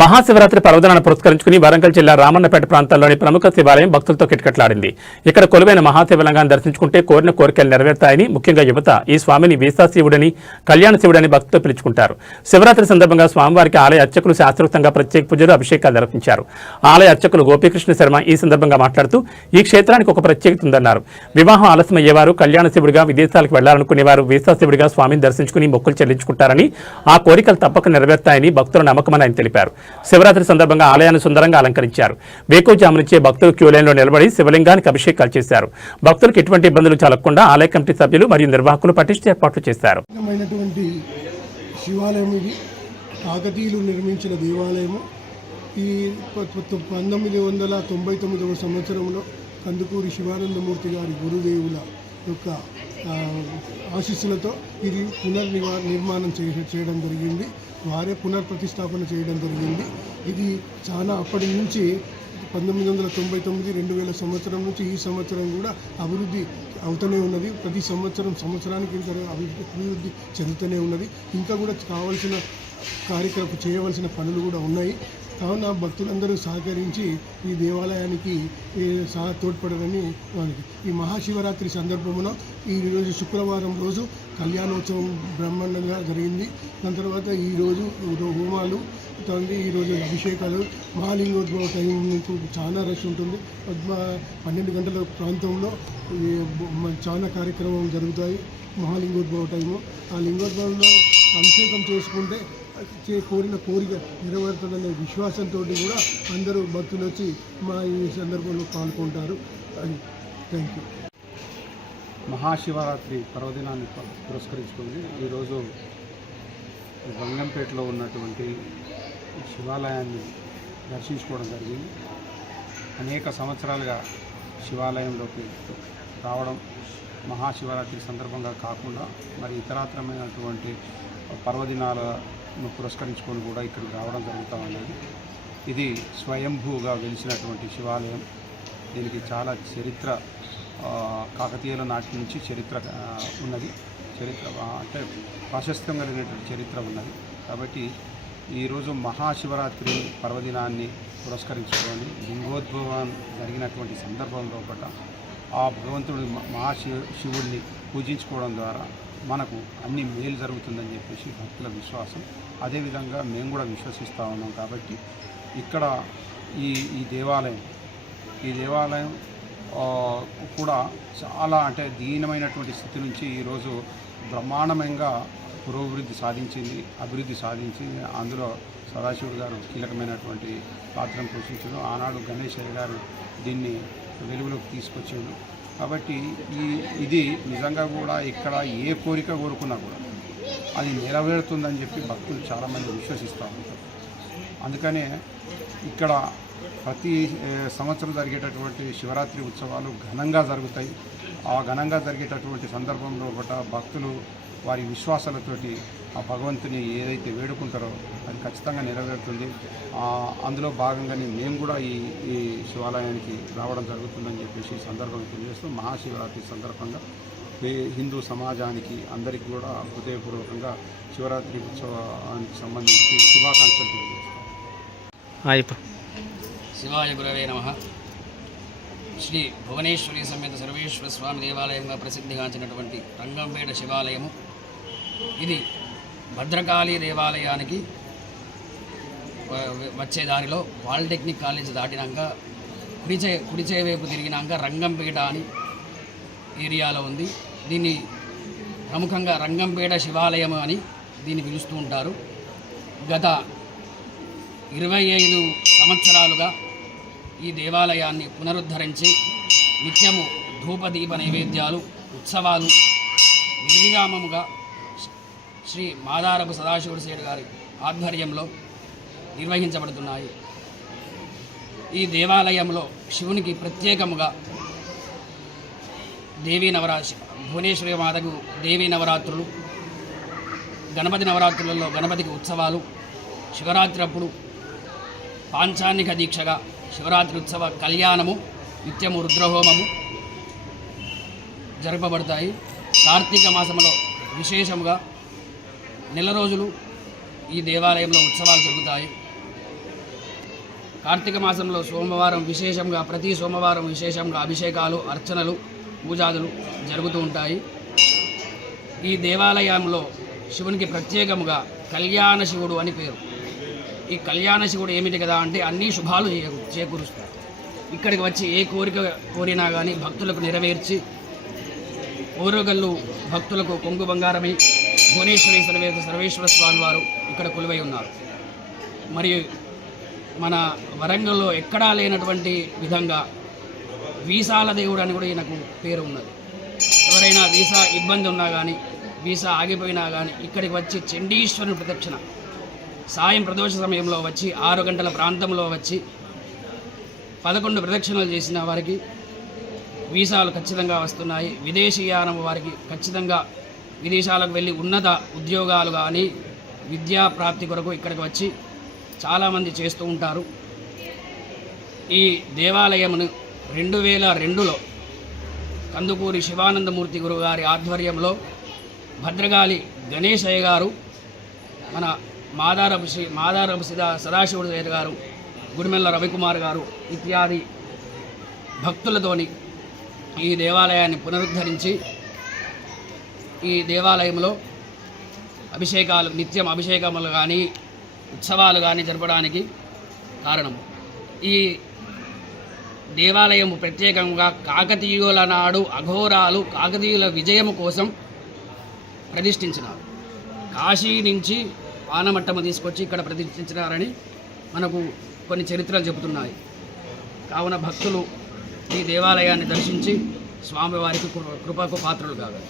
మహాశివరాత్రి పర్వదినాన్ని పురస్కరించుకుని వరంగల్ జిల్లా రామన్నపేట ప్రాంతాల్లోని ప్రముఖ శివాలయం భక్తులతో కిటకిటలాడింది. ఇక్కడ కొలువైన మహాశివలింగాన్ని దర్శించుకుంటే కోరిన కోరికలు నెరవేరుతాయని ముఖ్యంగా యువత ఈ స్వామిని వీసాశివుడని కళ్యాణ శివుడని భక్తులు పిలుచుకుంటారు. శివరాత్రి సందర్భంగా స్వామివారికి ఆలయ అర్చకులు శాస్త్రోక్తంగా ప్రత్యేక పూజలు అభిషేకాలు నిర్వహించారు. ఆలయ అర్చకులు గోపీకృష్ణ శర్మ ఈ సందర్భంగా మాట్లాడుతూ ఈ క్షేత్రానికి ఒక ప్రత్యేకత ఉందన్నారు. వివాహం ఆలస్యం అయ్యేవారు కళ్యాణ శివుడిగా విదేశాలకు వెళ్ళాలనుకునేవారు వీసాశివుడిగా స్వామిని దర్శించుకుని మొక్కులు చెల్లించుకుంటారని ఆ కోరికలు తప్పక నెరవేరుతాయని భక్తుల నమ్మకమని ఆయన తెలిపారు. శివరాత్రి సందర్భంగా ఆలయాన్ని సుందరంగా అలంకరించారు. వేకోజాము నుంచే భక్తులు క్యూ లైన్లో నిలబడి శివలింగానికి అభిషేకాలు చేశారు. భక్తులకు ఎటువంటి ఇబ్బందులు కలగకుండా ఆలయ కమిటీ సభ్యులు మరియు నిర్వాహకులు పటిష్ట ఏర్పాట్లు చేశారు. శివాలయం ఇది. కాకతీయులు నిర్మించిన దేవాలయము. ఈ పంతొమ్మిది వందల తొంభై తొమ్మిదవ సంవత్సరంలో కందుకూరి శివానందమూర్తి గారి గురుదేవుల యొక్క ఆశీస్సులతో ఇది పునర్నివా నిర్మాణం చే చేయడం జరిగింది. వారే పునర్ప్రతిష్టాపన చేయడం జరిగింది. ఇది చాలా అప్పటి నుంచి పంతొమ్మిది వందల తొంభై తొమ్మిది రెండు వేల సంవత్సరం నుంచి ఈ సంవత్సరం కూడా అభివృద్ధి అవుతూనే ఉన్నది. ప్రతి సంవత్సరం సంవత్సరానికి అభివృద్ధి అభివృద్ధి చెందుతూనే ఉన్నది. ఇంకా కూడా కావాల్సిన కార్యక్రమం చేయవలసిన పనులు కూడా ఉన్నాయి. కావున భక్తులందరూ సహకరించి ఈ దేవాలయానికి సహా తోడ్పడరని ఈ మహాశివరాత్రి సందర్భమున ఈరోజు శుక్రవారం రోజు కళ్యాణోత్సవం బ్రహ్మాండంగా జరిగింది. దాని తర్వాత ఈరోజు హోమాలు తర్వాత ఈరోజు అభిషేకాలు మహాలింగోద్భవ టైంకు చాలా రష్ ఉంటుంది. పద్మ పన్నెండు గంటల ప్రాంతంలో చాలా కార్యక్రమం జరుగుతాయి మహాలింగోద్భవ టైము. ఆ లింగోద్భవంలో అభిషేకం చేసుకుంటే చే కోరిన కోరిక నెరవేరుతుందనే విశ్వాసంతో కూడా అందరూ భక్తులు వచ్చి మా ఈ సందర్భంలో పాల్గొంటారు. అని థ్యాంక్ యూ మహాశివరాత్రి పర్వదినాన్ని పు- పురస్కరించుకొని ఈరోజు రంగంపేటలో ఉన్నటువంటి శివాలయాన్ని దర్శించుకోవడం జరిగింది. అనేక సంవత్సరాలుగా శివాలయంలోకి రావడం మహాశివరాత్రి సందర్భంగా కాకుండా మరి ఇతరాత్రమైనటువంటి పర్వదినాలను పురస్కరించుకొని కూడా ఇక్కడికి రావడం జరుగుతూ ఉన్నది. ఇది స్వయంభూగా వెలిసినటువంటి శివాలయం. దీనికి చాలా చరిత్ర కాకతీయుల నాటి నుంచి చరిత్ర ఉన్నది. చరిత్ర అంటే ప్రాశస్త్యం కలిగినటువంటి చరిత్ర ఉన్నది. కాబట్టి ఈరోజు మహాశివరాత్రి పర్వదినాన్ని పురస్కరించుకొని లింగోద్భవం జరిగినటువంటి సందర్భంలో పట్ల ఆ భగవంతుడి మహాశివుడిని శివుడిని పూజించుకోవడం ద్వారా మనకు అన్ని మేలు జరుగుతుందని చెప్పేసి భక్తుల విశ్వాసం. అదేవిధంగా మేము కూడా విశ్వసిస్తూ ఉన్నాం కాబట్టి ఇక్కడ ఈ ఈ దేవాలయం ఈ దేవాలయం కూడా చాలా అంటే దీనమైనటువంటి స్థితి నుంచి ఈరోజు బ్రహ్మాండమంగా పురోభివృద్ధి సాధించింది అభివృద్ధి సాధించింది. అందులో సదాశివుడు గారు కీలకమైనటువంటి పాత్రను పోషించారు. ఆనాడు గణేశయ్య గారు దీన్ని వెలుగులోకి తీసుకొచ్చిండు. కాబట్టి ఈ ఇది నిజంగా కూడా ఇక్కడ ఏ కోరిక కోరుకున్నా కూడా అది నెరవేరుతుందని చెప్పి భక్తులు చాలామంది విశ్వసిస్తూ ఉంటారు అందుకనే ఇక్కడ ప్రతి సంవత్సరం జరిగేటటువంటి శివరాత్రి ఉత్సవాలు ఘనంగా జరుగుతాయి. ఆ ఘనంగా జరిగేటటువంటి సందర్భంలో కూడా భక్తులు వారి విశ్వాసాలతోటి ఆ భగవంతుని ఏదైతే వేడుకుంటారో అది ఖచ్చితంగా నెరవేరుతుంది. ఆ, అందులో భాగంగానే మేము కూడా ఈ ఈ శివాలయానికి రావడం జరుగుతుందని చెప్పేసి ఈ సందర్భంగా తెలియజేస్తూ మహాశివరాత్రి సందర్భంగా హిందూ సమాజానికి అందరికీ కూడా హృదయపూర్వకంగా శివరాత్రి ఉత్సవానికి సంబంధించి శుభాకాంక్షలు తెలియజేస్తాం. శివాయ గురవే నమ. శ్రీ భువనేశ్వరి సమేత సర్వేశ్వర స్వామి దేవాలయంగా ప్రసిద్ధిగాంచినటువంటి రంగంపేట శివాలయము. ఇది భద్రకాళి దేవాలయానికి వ- వచ్చే దారిలో పాలిటెక్నిక్ కాలేజ్ దాటినాక కుడిచే కుడిచే వైపు తిరిగినాక రంగంపేట అని ఏరియాలో ఉంది. దీన్ని ప్రముఖంగా రంగంపేట శివాలయం అని దీన్ని పిలుస్తూ ఉంటారు. గత ఇరవై ఐదు సంవత్సరాలుగా ఈ దేవాలయాన్ని పునరుద్ధరించి నిత్యము ధూపదీప నైవేద్యాలు ఉత్సవాలు నిర్విరామముగా శ్రీ మాదారపు సదాశివుడు సేటు గారి ఆధ్వర్యంలో నిర్వహించబడుతున్నాయి. ఈ దేవాలయంలో శివునికి ప్రత్యేకముగా దేవీ నవరా భువనేశ్వరి మాతకు దేవీ నవరాత్రులు గణపతి నవరాత్రులలో గణపతికి ఉత్సవాలు శివరాత్రి అప్పుడు పాంచాన్నిక దీక్షగా శివరాత్రి ఉత్సవ కళ్యాణము నిత్యము రుద్రహోమము జరపబడతాయి. కార్తీక మాసంలో విశేషముగా నెల రోజులు ఈ దేవాలయంలో ఉత్సవాలు జరుగుతాయి. కార్తీక మాసంలో సోమవారం విశేషంగా ప్రతి సోమవారం విశేషంగా అభిషేకాలు అర్చనలు పూజాదులు జరుగుతూ ఉంటాయి. ఈ దేవాలయంలో శివునికి ప్రత్యేకముగా కళ్యాణ శివుడు అని పేరు. ఈ కళ్యాణ శివుడు ఏమిటి కదా అంటే అన్ని శుభాలు చేకూరుస్తారు. ఇక్కడికి వచ్చి ఏ కోరిక కోరినా కానీ భక్తులకు నెరవేర్చి ఓరగల్లు భక్తులకు కొంగు బంగారమై భువనేశ్వరి సర్వేద సర్వేశ్వర స్వామి వారు ఇక్కడ కొలువై ఉన్నారు. మరియు మన వరంగల్లో ఎక్కడా లేనటువంటి విధంగా వీసాల దేవుడు అని కూడా ఈయనకు పేరు ఉన్నది. ఎవరైనా వీసా ఇబ్బంది ఉన్నా కానీ వీసా ఆగిపోయినా కానీ ఇక్కడికి వచ్చి చండీశ్వరుని ప్రదక్షిణ. సాయం ప్రదోష సమయంలో వచ్చి ఆరు గంటల ప్రాంతంలో వచ్చి పదకొండు ప్రదక్షిణలు చేసిన వారికి వీసాలు ఖచ్చితంగా వస్తున్నాయి. విదేశీయానం వారికి ఖచ్చితంగా విదేశాలకు వెళ్ళి ఉన్నత ఉద్యోగాలు కానీ విద్యా ప్రాప్తి కొరకు ఇక్కడికి వచ్చి చాలామంది చేస్తూ ఉంటారు. ఈ దేవాలయమును రెండు వేల రెండులో కందుకూరి శివానందమూర్తి గురువు గారి ఆధ్వర్యంలో భద్రగాలి గణేశయ్య గారు మన మాదారపు శ్రీ మాదారపు సిదా సదాశివుడు గారు గారు గుడిమెల్ల రవికుమార్ గారు ఇత్యాది భక్తులతోని ఈ దేవాలయాన్ని పునరుద్ధరించి ఈ దేవాలయంలో అభిషేకాలు నిత్యం అభిషేకములు కానీ ఉత్సవాలు కానీ జరపడానికి కారణం. ఈ దేవాలయం ప్రత్యేకంగా కాకతీయుల నాడు అఘోరాలు కాకతీయుల విజయం కోసం ప్రతిష్ఠించినారు. కాశీ నుంచి పానమట్టము తీసుకొచ్చి ఇక్కడ ప్రతిష్ఠించినారని మనకు కొన్ని చరిత్రలు చెబుతున్నాయి. కావున భక్తులు ఈ దేవాలయాన్ని దర్శించి స్వామివారికి కృపకు పాత్రలు కాగలరు